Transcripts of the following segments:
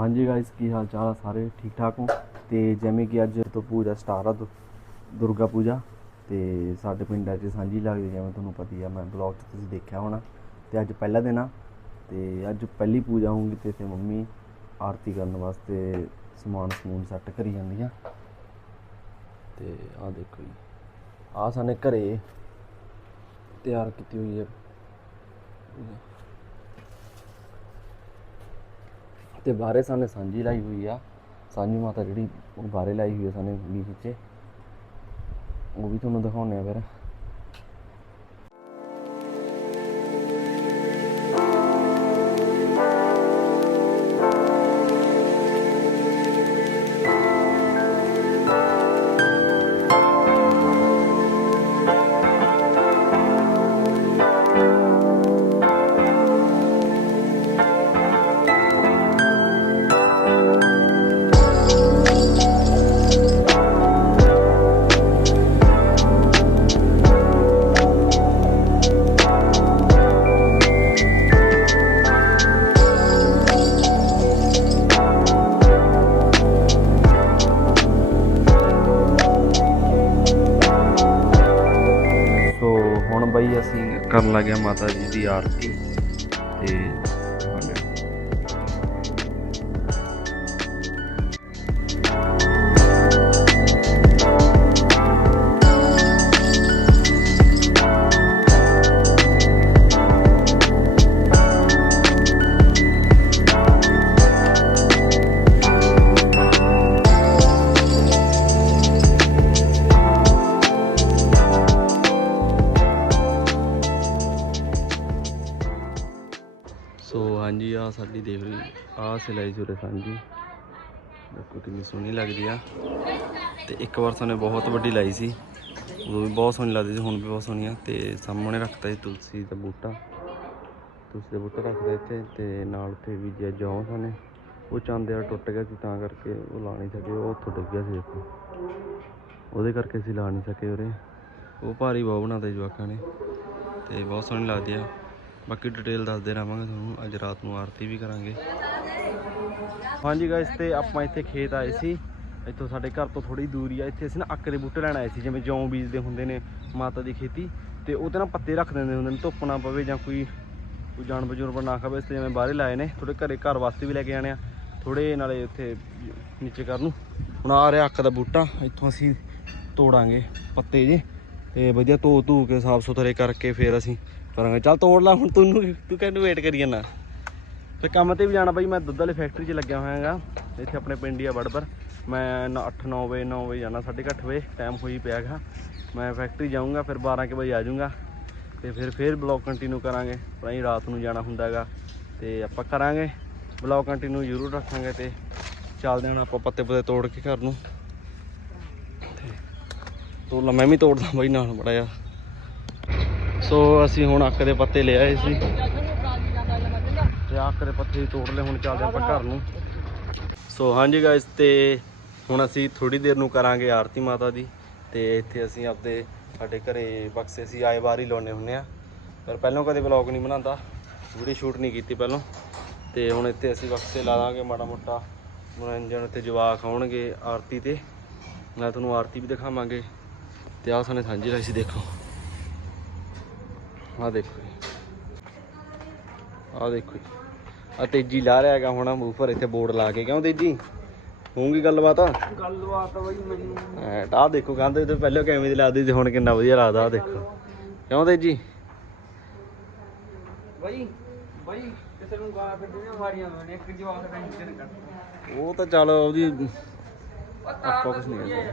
ਹਾਂਜੀ ਗਾਇਸ ਕੀ ਹਾਲ ਚਾਲ ਆ ਸਾਰੇ? ਠੀਕ ਠਾਕ ਹੋ? ਤੇ ਜਿਵੇਂ ਕਿ ਅੱਜ ਤੋਂ ਪੂਜਾ ਸਟਾਰ ਆ ਦੁਰਗਾ ਪੂਜਾ ਤੇ ਸਾਡੇ ਪਿੰਡਾਂ 'ਚ ਸਾਂਝੀ ਲੱਗਦੀ ਜਿਵੇਂ ਤੁਹਾਨੂੰ ਪਤਾ ਹੀ ਆ, ਮੈਂ ਬਲੌਗ 'ਚ ਤੁਸੀਂ ਦੇਖਿਆ ਹੋਣਾ। ਤੇ ਅੱਜ ਪਹਿਲਾ ਦਿਨ ਆ, ਤੇ ਅੱਜ ਪਹਿਲੀ ਪੂਜਾ ਹੋਊਗੀ ਤੇ ਤੇ ਮੰਮੀ ਆਰਤੀ ਕਰਨ ਵਾਸਤੇ ਸਮਾਨ ਸਮੂਨ ਸੈੱਟ ਕਰੀ ਜਾਂਦੀ ਆ ਤੇ ਆਹ ਦੇਖੋ ਜੀ, ਆਹ ਸਾਨੇ ਘਰੇ ਤਿਆਰ ਕੀਤੀ ਹੋਈ ਹੈ ਤੇ ਬਾਰੇ ਸਾਨੇ ਸਾਂਝੀ ਲਾਈ ਹੋਈ ਆ। ਸਾਂਝੀ ਮਾਤਾ ਜਿਹੜੀ ਉਹ ਬਾਹਰੇ ਲਾਈ ਹੋਈ ਆ ਸਾਨੇ ਵੀ ਵਿੱਚ। ਉਹ ਵੀ ਤੁਹਾਨੂੰ ਦਿਖਾਉਂਦੇ ਆ ਫਿਰ। ਬਈ ਅਸੀਂ ਕਰਨ ਲੱਗਿਆ ਮਾਤਾ ਜੀ ਦੀ ਆਰਤੀ ਤੇ ਹਾਂਜੀ ਆ ਸਾਡੀ ਦੇਵਰੀ ਆ ਸਿਲਾਈ ਸੁਰੇ ਸਾਂਝੀ। ਦੇਖੋ ਕਿੰਨੀ ਸੋਹਣੀ ਲੱਗਦੀ ਆ। ਤੇ ਇੱਕ ਵਾਰ ਸਾਨੂੰ ਬਹੁਤ ਵੱਡੀ ਲਾਈ ਸੀ। ਉਦੋਂ ਵੀ ਬਹੁਤ ਸੋਹਣੀ ਲੱਗਦੀ ਸੀ, ਹੁਣ ਵੀ ਬਹੁਤ ਸੋਹਣੀ ਆ। ਤੇ ਸਾਹਮਣੇ ਰੱਖਤਾ ਸੀ ਤੁਲਸੀ ਦਾ ਬੂਟਾ। ਤੁਲਸੀ ਦਾ ਬੂਟਾ ਰੱਖਦਾ ਇੱਥੇ, ਤੇ ਨਾਲ ਉੱਥੇ ਵੀ ਜੇ ਜੌਂ ਸਾਨੇ ਉਹ ਚਾਂਦੇ ਆ ਟੁੱਟ ਗਿਆ ਸੀ, ਤਾਂ ਕਰਕੇ ਉਹ ਲਾ ਨਹੀਂ ਸਕੇ, ਉਹ ਉੱਥੋਂ ਡਿੱਗ ਗਿਆ ਸੀ ਦੇਖੋ। ਉਹਦੇ ਕਰਕੇ ਅਸੀਂ ਲਾ ਨਹੀਂ ਸਕੇ ਉਰੇ। ਉਹ ਭਾਰੀ ਬਹੁਤ ਬਣਾਉਂਦੇ ਜਵਾਕਾਂ ਨੇ। ਤੇ ਬਹੁਤ ਸੋਹਣੀ ਲੱਗਦੀ ਆ। ਬਾਕੀ ਡਿਟੇਲ ਦੱਸਦੇ ਰਹਾਂਗੇ ਤੁਹਾਨੂੰ। ਅੱਜ ਰਾਤ ਨੂੰ ਆਰਤੀ ਵੀ ਕਰਾਂਗੇ। ਹਾਂਜੀ ਗਾਇਸ ਤੇ ਆਪਾਂ ਇੱਥੇ ਖੇਤ ਆਏ ਸੀ। ਇੱਥੋਂ ਸਾਡੇ ਘਰ ਤੋਂ ਥੋੜੀ ਦੂਰੀ ਆ। ਇੱਥੇ ਅਸੀਂ ਨਾ ਅੱਕ ਦੇ ਬੂਟੇ ਲੈਣ ਆਏ ਸੀ, ਜਿਵੇਂ ਜੌਂ ਬੀਜਦੇ ਹੁੰਦੇ ਨੇ ਮਾਤਾ ਦੀ ਖੇਤੀ। ਤੇ ਉਹ ਤੇ ਨਾ ਪੱਤੇ ਰੱਖ ਦਿੰਦੇ ਹੁੰਦੇ ਨੇ, ਧੁੱਪ ਨਾ ਪਵੇ ਜਾਂ ਕੋਈ ਕੋਈ ਜਾਨਵਰ ਜੁਨਵਰ ਨਾ ਖਾਵੇ, ਇਸ ਤੇ ਜਿਵੇਂ ਬਾਹਰੇ ਲਾਏ ਨੇ। ਥੋੜੇ ਘਰੇ ਘਰ ਵਾਸਤੇ ਵੀ ਲੈ ਕੇ ਆਣੇ ਆ। ਥੋੜੇ ਨਾਲੇ ਉੱਥੇ ਨੀਚੇ ਕਰਨ ਨੂੰ। ਹੁਣ ਆ ਰਿਹਾ ਅੱਕ ਦਾ ਬੂਟਾ। ਇੱਥੋਂ ਅਸੀਂ ਤੋੜਾਂਗੇ ਪੱਤੇ ਜੇ। ਤੇ ਵਧੀਆ ਧੋ ਧੂ ਕੇ ਸਾਫ਼ ਸੁਥਰੇ ਕਰਕੇ ਫੇਰ ਅਸੀਂ ਕਰਾਂਗੇ ਚੱਲ ਤੋੜ ਲਾ, ਹੁਣ ਤੂੰ ਤੂੰ ਕਹਿੰਨੂੰ ਵੇਟ ਕਰੀ ਜਾਣਾ ਤੇ ਕੰਮ ਤੇ ਵੀ ਜਾਣਾ ਬਾਈ, ਮੈਂ ਦੁੱਧ ਵਾਲੀ ਫੈਕਟਰੀ 'ਚ ਲੱਗਿਆ ਹੋਇਆ ਹੈਗਾ। ਇੱਥੇ ਆਪਣੇ ਪਿੰਡ ਹੀ ਆ ਬੜਬਰ। ਮੈਂ 8-9 ਵਜੇ 9 ਵਜੇ ਜਾਣਾ 8:30 ਵਜੇ ਟਾਈਮ ਹੋਈ ਪਿਆ ਹੈਗਾ। ਮੈਂ ਫੈਕਟਰੀ ਜਾਊਂਗਾ, ਫਿਰ 12 ਕੁ ਵਜੇ ਆ ਜਾਊਂਗਾ। ਤੇ ਫਿਰ ਫਿਰ ਬਲੌਗ ਕੰਟੀਨਿਊ ਕਰਾਂਗੇ। ਭਾਈ, ਰਾਤ ਨੂੰ ਜਾਣਾ ਹੁੰਦਾ ਹੈਗਾ। ਤੇ ਆਪਾਂ ਕਰਾਂਗੇ। ਬਲੌਗ ਕੰਟੀਨਿਊ ਜ਼ਰੂਰ ਰੱਖਾਂਗੇ ਤੇ ਚੱਲਦੇ ਹੁਣ ਆਪਾਂ ਪੱਤੇ ਪੱਤੇ ਤੋੜ ਕੇ ਘਰ ਨੂੰ। ਤੋੜ ਲਾ, ਮੈਂ ਵੀ ਤੋੜਦਾ ਬਾਈ ਨਾਲ ਬੜਾ ਆ ਸੋ ਅਸੀਂ ਹੁਣ ਅੱਕ ਦੇ ਪੱਤੇ ਲੈ ਆਏ ਸੀ। ਤੇ ਅੱਕ ਦੇ ਪੱਤੇ ਤੋੜ ਲਏ ਹੁਣ ਚੱਲਦੇ ਆਪਾਂ ਘਰ ਨੂੰ। ਸੋ ਹਾਂਜੀ ਗਾਇਸ ਤੇ ਹੁਣ ਅਸੀਂ ਥੋੜੀ ਦੇਰ ਨੂੰ ਕਰਾਂਗੇ ਆਰਤੀ ਮਾਤਾ ਦੀ। ਤੇ ਇੱਥੇ ਅਸੀਂ ਆਪਦੇ ਸਾਡੇ ਘਰੇ ਬਕਸੇ ਸੀ, ਆਏ ਵਾਰ ਹੀ ਲਾਉਨੇ ਹੁੰਨੇ ਆ। ਪਰ ਪਹਿਲਾਂ ਕਦੇ ਵਲੌਗ ਨਹੀਂ ਬਣਾਉਂਦਾ। ਵੀਡੀਓ ਸ਼ੂਟ ਨਹੀਂ ਕੀਤੀ ਪਹਿਲਾਂ। ਤੇ ਹੁਣ ਇੱਥੇ ਅਸੀਂ ਬਕਸੇ ਲਾ ਦਾਂਗੇ ਮਾੜਾ ਮੋਟਾ। ਮਨੋਰੰਜਨ ਤੇ ਜਵਾਕ ਆਉਣਗੇ ਆਰਤੀ ਤੇ। ਮੈਂ ਤੁਹਾਨੂੰ ਆਰਤੀ ਵੀ ਦਿਖਾਵਾਂਗੇ। ਤੇ ਆਹ ਸਾਨੇ ਸਾਂਝੀ ਰਾਈ ਸੀ ਦੇਖੋ। ਆਹ ਦੇਖੋ ਆਹ ਦੇਖੋ ਆ ਤੇਜੀ ਲਾ ਰਿਹਾ ਹੈਗਾ ਹੁਣ ਉੱਪਰ ਇੱਥੇ ਬੋਰਡ ਲਾ ਕੇ। ਕਿਉਂ ਤੇਜੀ? ਹੋਊਗੀ ਗੱਲਬਾਤ? ਗੱਲਬਾਤ ਬਈ ਮੈਨੂੰ। ਆਹ ਦੇਖੋ ਕਹਿੰਦੇ ਤੇ ਪਹਿਲਾਂ ਕਿਵੇਂ ਦੀ ਲੱਗਦੀ ਸੀ ਹੁਣ ਕਿੰਨਾ ਵਧੀਆ ਲੱਗਦਾ ਆਹ ਦੇਖੋ। ਕਿਉਂ ਤੇਜੀ? ਬਈ ਬਈ ਕਿਸੇ ਨੂੰ ਗਾਲਾਂ ਕੱਢਣੀਆਂ ਮਾਰੀਆਂ ਹੋਈਆਂ ਇੱਕ ਦਾ ਇੰਜਨ ਕੱਢ। ਉਹ ਤਾਂ ਚੱਲ ਉਹਦੀ ਆਪਾਂ ਕੁਝ ਨਹੀਂ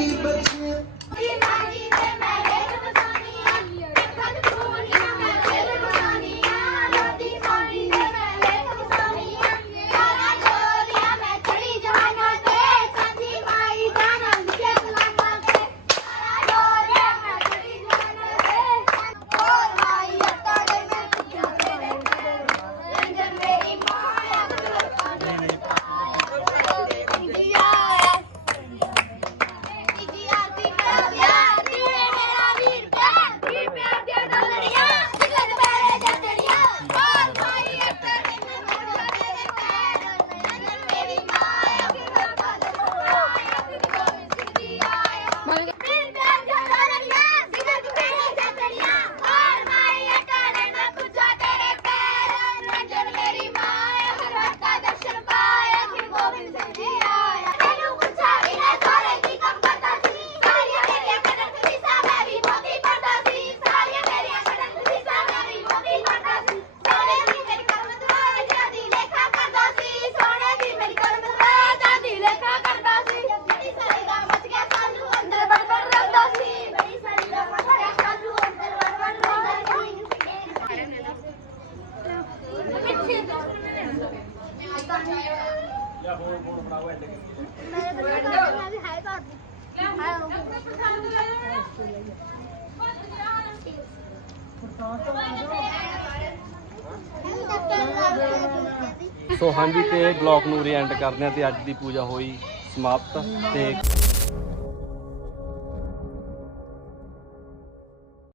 ਸੋ ਹਾਂਜੀ ਤੇ ਬਲੌਗ ਨੂੰ ਰੀਐਂਡ ਕਰਦੇ ਆ ਤੇ ਅੱਜ ਦੀ ਪੂਜਾ ਹੋਈ ਸਮਾਪਤ ਤੇ